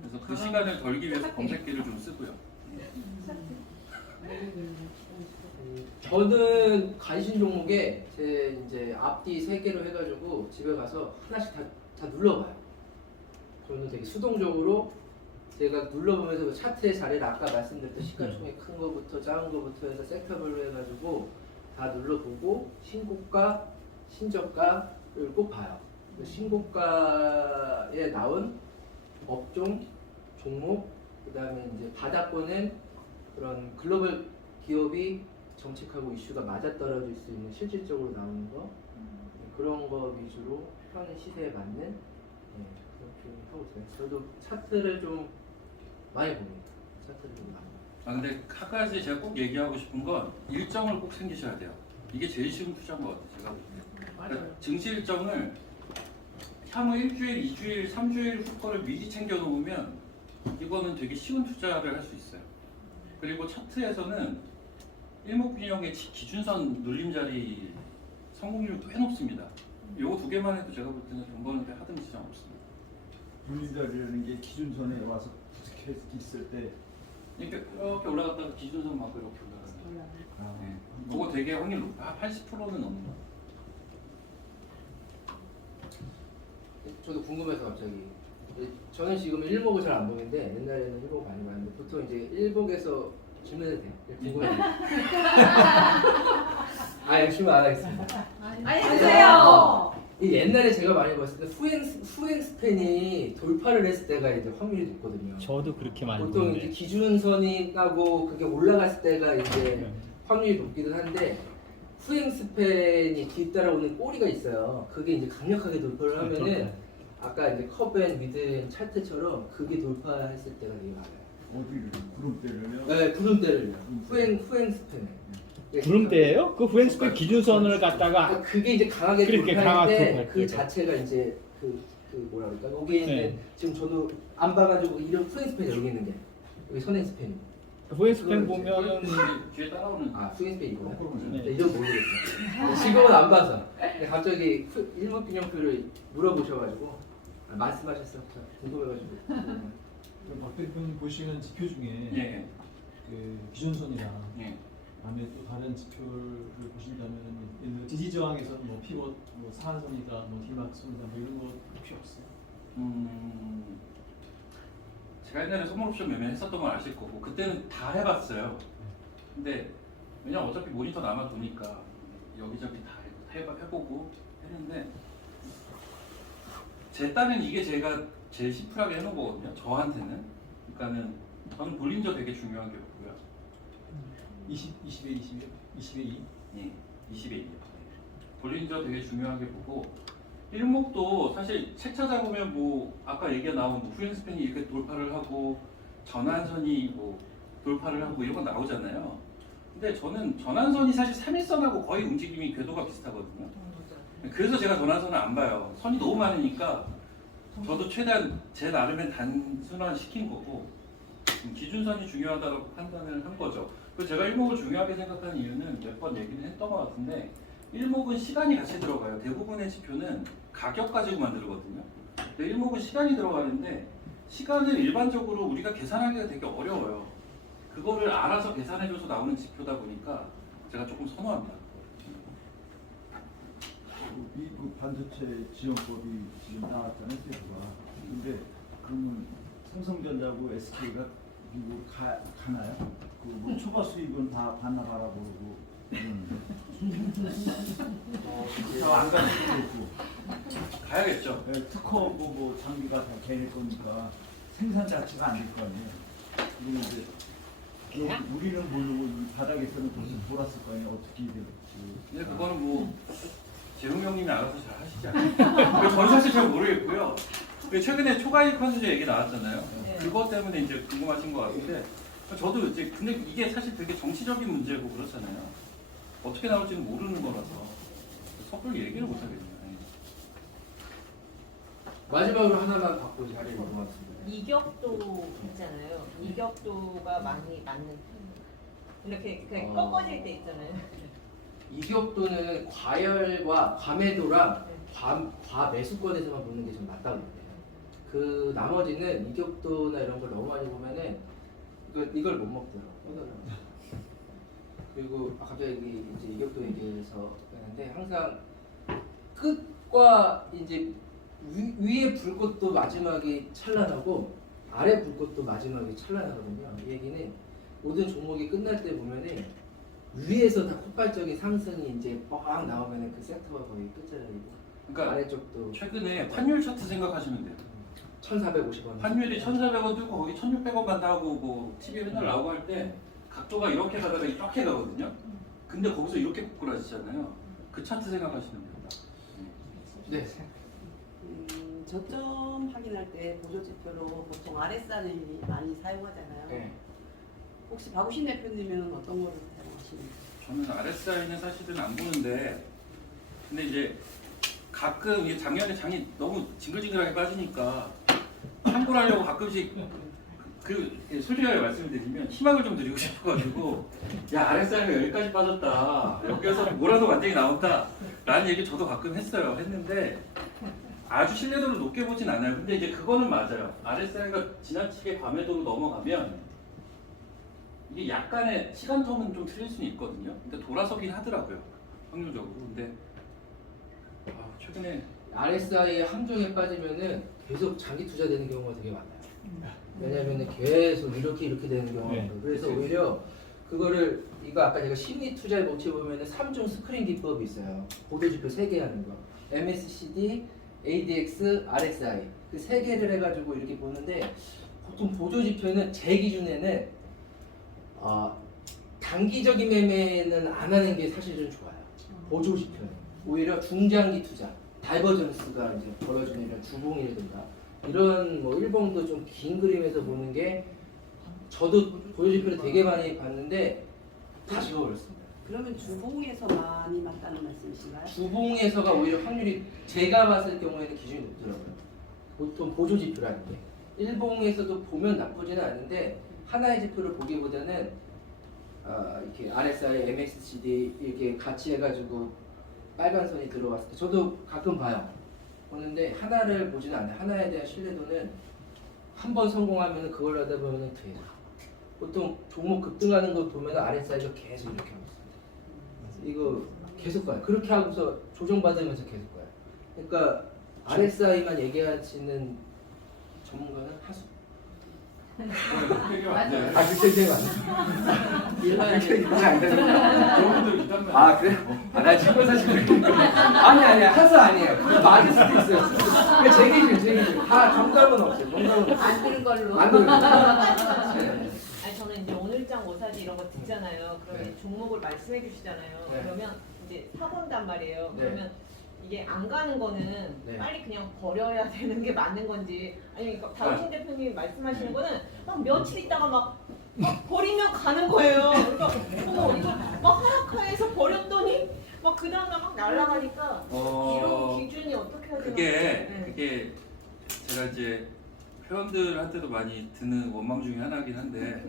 그래서 그 시간을 덜기 위해서 검색기를 좀 쓰고요. 저는 관심 종목에 제 이제 앞뒤 3개로 해가지고 집에 가서 하나씩 다 눌러봐요. 저는 되게 수동적으로 제가 눌러보면서 그 차트의 자리를 아까 말씀드렸던 시가총액 큰 거부터 작은 거부터 해서 섹터별로 해가지고 다 눌러보고 신고가, 신저가를 꼭 봐요. 그 신고가에 나온 업종, 종목, 그 다음에 이제 바닥권은 그런 글로벌 기업이 정책하고 이슈가 맞아떨어질 수 있는 실질적으로 나오는 거 그런 거 위주로 현 시대에 맞는 그렇게 하고 있어요. 저도 차트를 좀 많이 봅니다. 차트를 좀 많이. 근데 한 가지 제가 꼭 얘기하고 싶은 건 일정을 꼭 챙기셔야 돼요. 이게 제일 쉬운 투자인 것 같아요. 제가 볼 때. 그러니까 증시 일정을 향후 1주일, 2주일, 3주일 후 거를 미리 챙겨 놓으면 이거는 되게 쉬운 투자를 할 수 있어요. 그리고 차트에서는 일목균형의 기준선 눌림자리 성공률도 꽤 높습니다. 요거 2개만 해도 제가 볼 때는 돈 버는데 하등 지장 없습니다. 눌림자리라는 게 기준선에 와서 부딪혀 있을 때 이렇게 올라갔다가 기준선 맞고 이렇게 올라가요. 네. 그거 되게 확률 높아. 80%는 넘는 거. 저도 궁금해서 갑자기. 저는 지금 일목을 잘 안 보는데 옛날에는 일목 많이 봤는데 보통 이제 일목에서 질문해도 돼요. 궁금해요. 질문 안 하겠습니다. 아니 하세요. 이 옛날에 제가 많이 봤을 때 후행 스팬이 돌파를 했을 때가 이제 확률이 높거든요. 저도 그렇게 많이 보통 이제 보는데 기준선이 까고 그게 올라갔을 때가 이제 확률이 높기도 한데 후행 스팬이 뒤따라오는 꼬리가 있어요. 그게 이제 강력하게 돌파를 하면은 아까 이제 컵앤 미드 차트처럼 그게 돌파했을 때가 되게 많아요. 어디를 구름대를요? 네, 구름대를요. 후행 스팬을. 구름대예요? 그 후행 스펙 기준선을 갖다가 그러니까 그게 이제 강하게 그렇게 돌파할 강하게 때 돌파할 그 때가. 자체가 이제 그 뭐라 그럴까? 여기 있는 네. 지금 저도 안 봐가지고 이런 후행 스팬이 여기 있는 게 여기 선행 스팬이. 후행 스펙 보면은 뒤에 따라오는 후행 스팬 이거야? 네. 이런 모르겠어요. 지금은 안 봐서. 근데 갑자기 일목균형표를 물어보셔가지고 말씀하셨어요. 궁금해가지고. 박 대표님 보시는 지표 중에 예. 그 기준선이랑 예. 다음에 또 다른 지표를 보신다면 지지 저항에서는 뭐 피벗 뭐 상한선이다, 뭐 디막선이다 뭐 이런 거 혹시 없어요? 제가 옛날에 선물옵션 매매 했었던 걸 아실 거고 그때는 다 해봤어요. 근데 왜냐면 어차피 모니터 남아도니까 여기저기 다 해보고 했는데 제 딴엔 이게 제가 제일 심플하게 해놓은 거거든요. 저한테는. 그러니까는 저는 볼린저 되게 중요하게 보고요. 20에 2. 예, 20에 2요. 볼린저 되게 중요하게 보고 일목도 사실 책 찾아보면 뭐 아까 얘기가 나온 뭐 후행스팬이 이렇게 돌파를 하고 전환선이 뭐 돌파를 하고 이런 거 나오잖아요. 근데 저는 전환선이 사실 3일선하고 거의 움직임이 궤도가 비슷하거든요. 그래서 제가 전환선을 안 봐요. 선이 너무 많으니까 저도 최대한 제 나름의 단순화 시킨 거고 기준선이 중요하다고 판단을 한 거죠. 그래서 제가 일목을 중요하게 생각하는 이유는 몇 번 얘기는 했던 것 같은데 일목은 시간이 같이 들어가요. 대부분의 지표는 가격 가지고 만들거든요. 근데 일목은 시간이 들어가는데 시간을 일반적으로 우리가 계산하기가 되게 어려워요. 그거를 알아서 계산해줘서 나오는 지표다 보니까 제가 조금 선호합니다. 미국 반도체 지원법이 지금 나왔잖아요, 세부가. 근데 그러면 삼성전자고 SK가 미국 가나요? 그뭐 초과 수입은 다 반납하라고 그러고 안 가는 수도 있고. 가야겠죠. 네, 특허 뭐 장비가 다 걔네 거니까 생산 자체가 안 될 거 아니에요. 그리고 이제 우리는 모르고 이 바닥에서는 벌써 돌았을 거 아니에요. 어떻게 될지. 근데 그거는 뭐 재용 형님이 알아서 잘 하시지 않나요? 저는 사실 잘 모르겠고요. 최근에 초과이익 환수제 얘기 나왔잖아요. 그것 때문에 이제 궁금하신 것 같은데 저도 이제 근데 이게 사실 되게 정치적인 문제고 그렇잖아요. 어떻게 나올지는 모르는 거라서 섣불리 얘기를 못 하겠네요. 마지막으로 하나만 받고 자리에 넘어갔습니다. 이격도 있잖아요. 이격도가 많이 맞는 편. 이렇게 그냥 꺾어질 때 있잖아요. 이격도는 과열과 과매도랑 과매수권에서만 보는 게 좀 맞다고 그래요. 그 나머지는 이격도나 이런 걸 너무 많이 보면은 이걸 못 먹더라고요. 그리고 갑자기 이제 이격도 얘기해서 했는데 항상 끝과 이제 위에 불꽃도 마지막에 찬란하고 아래 불꽃도 마지막에 찬란하거든요. 이 얘기는 모든 종목이 끝날 때 보면은 위에서 다 폭발적인 상승이 이제 빡 나오면은 그 섹터가 거의 끝자리고 그러니까 아래쪽도 최근에 환율 차트 생각하시면 돼요. 1,450원. 환율이 1,400원 뜨고 거기 1,600원 간다 하고 뭐 TV에 맨날 나오고 할 때 각도가 이렇게 가다가 이렇게 가거든요. 근데 거기서 이렇게 꼬꾸라지잖아요. 그 차트 생각하시면 됩니다. 네. 저점 확인할 때 보조지표로 보통 RSI를 많이 사용하잖아요. 네. 혹시 박우신 대표님은 어떤 거를 사용하시는지? 저는 RSI는 사실은 안 보는데 근데 이제 가끔 이게 작년에 장이 너무 징글징글하게 빠지니까 참고하려고 가끔씩 솔직하게 말씀드리면 희망을 좀 드리고 싶어가지고 야 RSI가 여기까지 빠졌다 여기서 뭐라도 완전히 나온다 라는 얘기 저도 가끔 했는데 아주 신뢰도를 높게 보진 않아요. 근데 이제 그거는 맞아요. RSI가 지나치게 과매도로 넘어가면 이게 약간의 시간 텀은 좀 틀릴 수는 있거든요. 근데 돌아서긴 하더라고요. 확률적으로. 근데 최근에 RSI의 함정에 빠지면은 계속 장기 투자되는 경우가 되게 많아요. 왜냐면은 계속 이렇게 되는 경우가 네. 많아요. 그래서 오히려 그거를 이거 아까 제가 심리 투자에 놓치 보면은 3중 스크린 기법이 있어요. 보도지표 3개 하는 거. MACD, ADX, RSI 그 3개를 해가지고 이렇게 보는데 보통 보조지표는 제 기준에는 단기적인 매매는 안 하는 게 사실은 좋아요. 보조지표는 오히려 중장기 투자, 다이버전스가 이제 벌어지는 이런 주봉이라든가 이런 뭐 일봉도 좀 긴 그림에서 보는 게 저도 보조지표를 되게 많이 봤는데 다 지워버렸습니다. 그러면 주봉에서 많이 맞다는 말씀이신가요? 주봉에서가 오히려 확률이 제가 봤을 경우에는 기준이 높더라고요. 보통 보조지표라는 게 일봉에서도 보면 나쁘지는 않은데 하나의 지표를 보기보다는 이렇게 RSI, MACD 이렇게 같이 해가지고 빨간 선이 들어왔을 때 저도 가끔 봐요. 보는데 하나를 보지는 않아요. 하나에 대한 신뢰도는 한 번 성공하면 그걸 하다 보면 돼요. 보통 종목 급등하는 거 보면 RSI가 계속 이렇게 하고 있어요. 이거 계속 가요. 그렇게 하고서 조정받으면서 계속 가요. 그러니까 RSI만 얘기하시는 전문가는 하수. 얘기하면 안 돼. 아, 그렇게 얘기하면 안 돼. 그렇게 얘기하면 안 되는구나. 그런 분들 있단 말이야. 아, 그래? 아, 나 지금 사실 그래. 아니, 하수 아니에요. 그거 맞을 수도 있어요. 그게 제 기준, 제 기준. 다 정답은 없어요. 정답은 없어요. 안 드는 걸로. 안 되는 아니 저는 이제 오늘장 오사지 이런 거 듣잖아요. 그러면 네. 종목을 말씀해 주시잖아요. 네. 그러면 이제 사본단 말이에요. 네. 그러면 이게 안 가는 거는 네. 빨리 그냥 버려야 되는 게 맞는 건지 아니면 그러니까 다우신 대표님이 말씀하시는 거는 막 며칠 있다가 막 버리면 가는 거예요. 그러니까 어머 이거 막 하락하에서 버렸더니 막 그 다음날 막 날아가니까 이런 기준이 어떻게 해야 되나? 그게 제가 이제 회원들한테도 많이 드는 원망 중에 하나긴 한데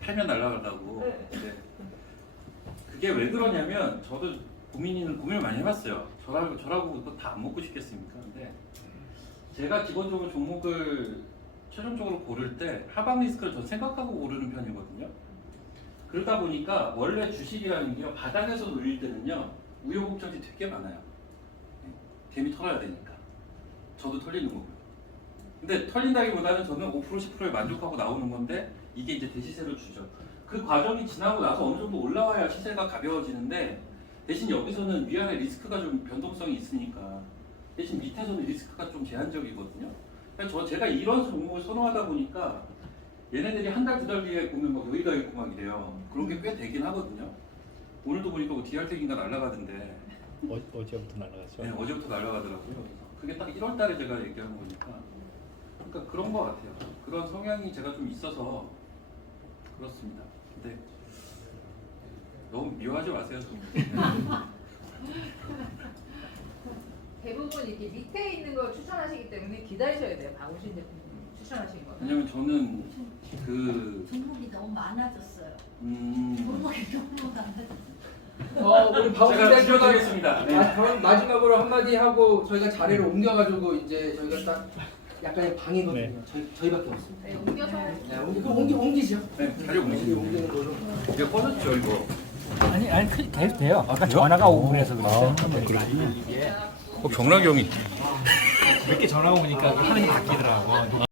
팔면 날아가다고. 근데 그게 왜 그러냐면 저도 고민을 많이 해봤어요. 저라고 그거 다 안 먹고 싶겠습니까? 근데 제가 기본적으로 종목을 최종적으로 고를 때 하방 리스크를 전 생각하고 고르는 편이거든요. 그러다 보니까 원래 주식이라는 게요 바닥에서 눌릴 때는요 우여곡절이 되게 많아요. 개미 털어야 되니까. 저도 털리는 거고요. 근데 털린다기보다는 저는 5% 10%에 만족하고 나오는 건데 이게 이제 대시세를 주죠. 그 과정이 지나고 나서 어느 정도 올라와야 시세가 가벼워지는데 대신 여기서는 위아래 리스크가 좀 변동성이 있으니까 대신 밑에서는 리스크가 좀 제한적이거든요. 그래서 제가 이런 종목을 선호하다 보니까 얘네들이 한 달, 두 달 뒤에 보면 막 여기 가겠고 막 이래요. 그런 게 꽤 되긴 하거든요. 오늘도 보니까 뭐 DR텍인가 날아가던데 어제부터 날아갔죠. 네, 어제부터 날아가더라고요. 그게 딱 1월 달에 제가 얘기한 거니까. 그러니까 그런 거 같아요. 그런 성향이 제가 좀 있어서 그렇습니다. 근데 너무 미워하지 마세요. 좀. 대부분 이렇게 밑에 있는 걸 추천하시기 때문에 기다리셔야 돼요. 박우신 대표님 추천하신 거. 왜냐면 저는 그 종목이 너무 많아졌어요. 종목이 너무 많아졌어요. 우리 박우신 제가 대표가 지켜드리겠습니다. 네. 그럼 마지막으로 한마디 하고 저희가 자리를 옮겨가지고 이제 저희가 딱 약간의 방이거든요. 네. 저희밖에 없습니다. 네, 옮겨서 네, 옮기죠. 네, 자료 옮기는 걸로. 이거 꺼졌죠 이거. 아니 계속 돼요. 아까 전화가 오고 그래서 그렇군요. 경락이 형이 이렇게 전화 오니까 화면이 바뀌더라고.